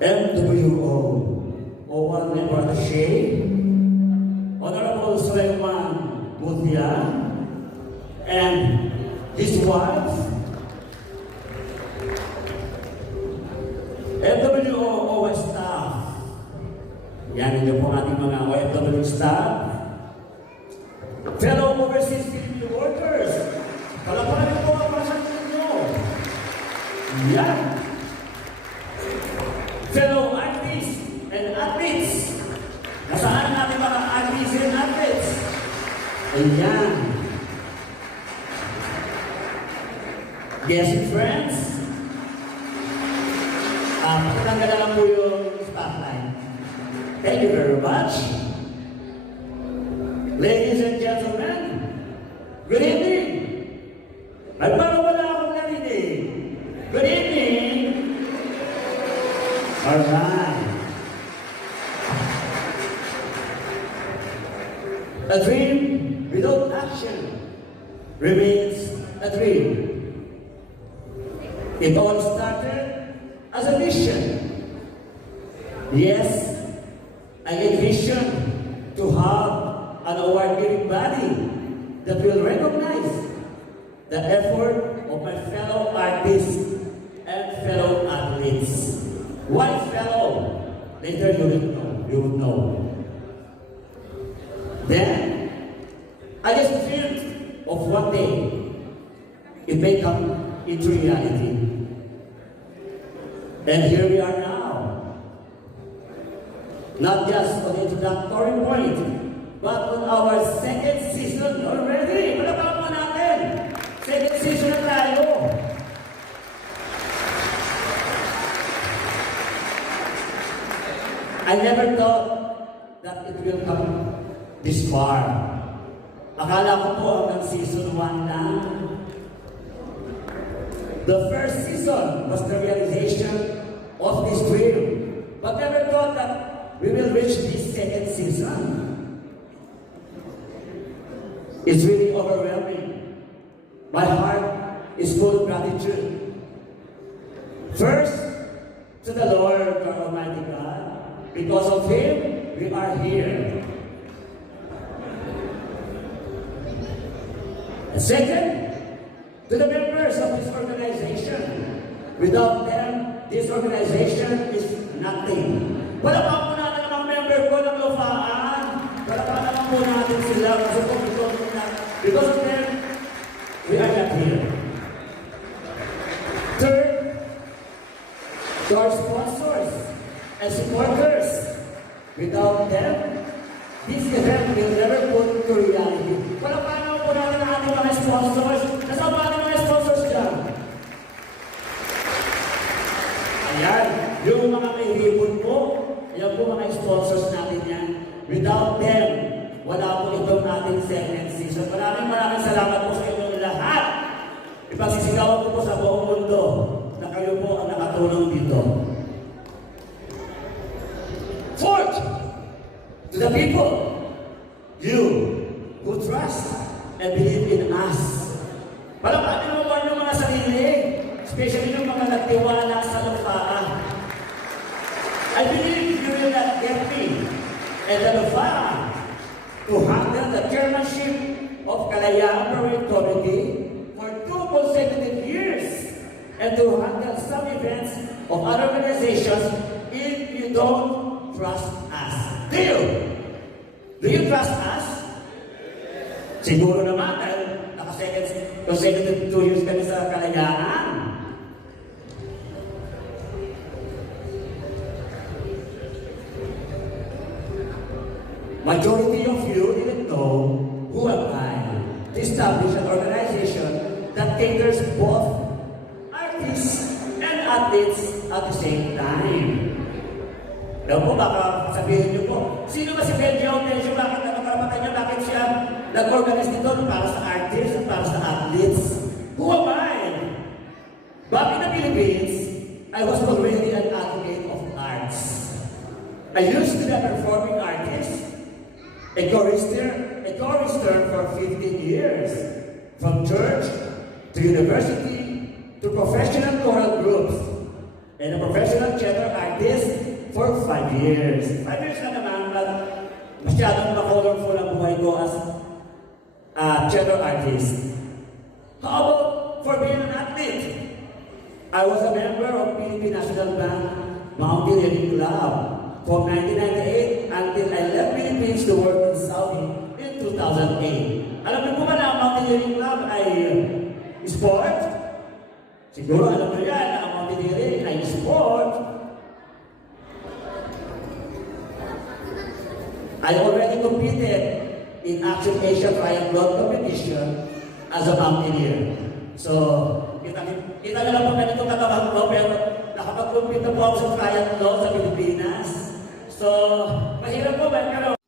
MWO, Owen Edward Shea, Honorable Sulaiman Muthia, and his wife, MWO staff. Yan niyo po ating mga OFW staff. Fellow overseas Filipino workers, palapalan niyo po ang masasabi niyo. Yan. Fellow artists and athletes. Nasaan natin mga artists and athletes? Ayan. Guest friends, pakitanggal na lang po yung spotlight. Thank you very much. Ladies and gentlemen, good evening. At parang wala akong narinig. Good evening. Alright. A dream without action remains a dream. It all started as a vision. Yes, I envision to have an award-winning body that will recognize the effort of my fellow artists and fellow athletes. Why fellow? Later you will know. You will know. Then, I just dreamed of one day it may come into reality. And here we are now. Not just on the introductory point, but on our second season already. Palapakan mo natin. Second season na tayo. I never thought that it will come this far. Akala ko po hanggang season 1 lang. The first season was the realization of this dream. But never thought that we will reach this second season. It's really overwhelming. My heart is full of gratitude. First, to the Lord, our Almighty God. Because of Him, we are here. And second, to the members of this organization. Without them, this organization is nothing. Palapakan po natin ang mga member ko ng Lufaan. Palapakan naman po natin sila. Because of them, we are not here. Third, to our sponsors and supporters. Without them, this event will never put to reality. Palapakan naman po natin ang ating mga sponsors. Nasaan ba ating mga sponsors dyan? Ayan, yung mga may ribbon po, ayan po mga sponsors natin yan. Without them, wala po itong ating second season. Maraming salamat po sa inyong lahat. Ipagsisigawan ko po sa buong mundo na kayo po ang nakatulong dito. Fourth, to the people, you who trust and believe in us. Palapakan mo yung mga sarili, especially yung mga nagtiwala sa Lufaan. I believe you will not get me and the Lufaan to handle the chairmanship of Kalayaan Parade Committee for 2 consecutive years and to handle some events of other organizations if you don't trust us. Do you? Do you trust us? Siguro naman dahil consecutive 2 years kami sa Kalayaan. Majority of you didn't know who am I to establish an organization that caters both artists and athletes at the same time. Daw po baka sabihin niyo po, sino ba si Benji Autensio? Bakit nakakarapatan niya? Bakit siya nag-organize nito para sa artists at para sa athletes? Who am I? Back in the Philippines, I was already an advocate of arts. I used to be a performing artist, a chorister for 15 years, from church to university to professional choral groups. and a professional theater artist for 5 years. 5 years na naman, but masyadong ma-colorful ang buhay ko as a theater artist. How about for being an athlete? I was a member of Philippine National Bank Mountaineering Club from 1998 until I left Philippines to work in Saudi in 2008. Alam niyo po ba na ang Mountaineering Club ay sport? Siguro alam niyo yan na ang mountaineering ay sport. I already competed in Action Asia Triathlon competition as a mountaineer. So, kita na lang po ganito katawan ko, pero nakapag-compete na po ako sa triathlon sa Pilipinas. So, mahirap po ba? Pero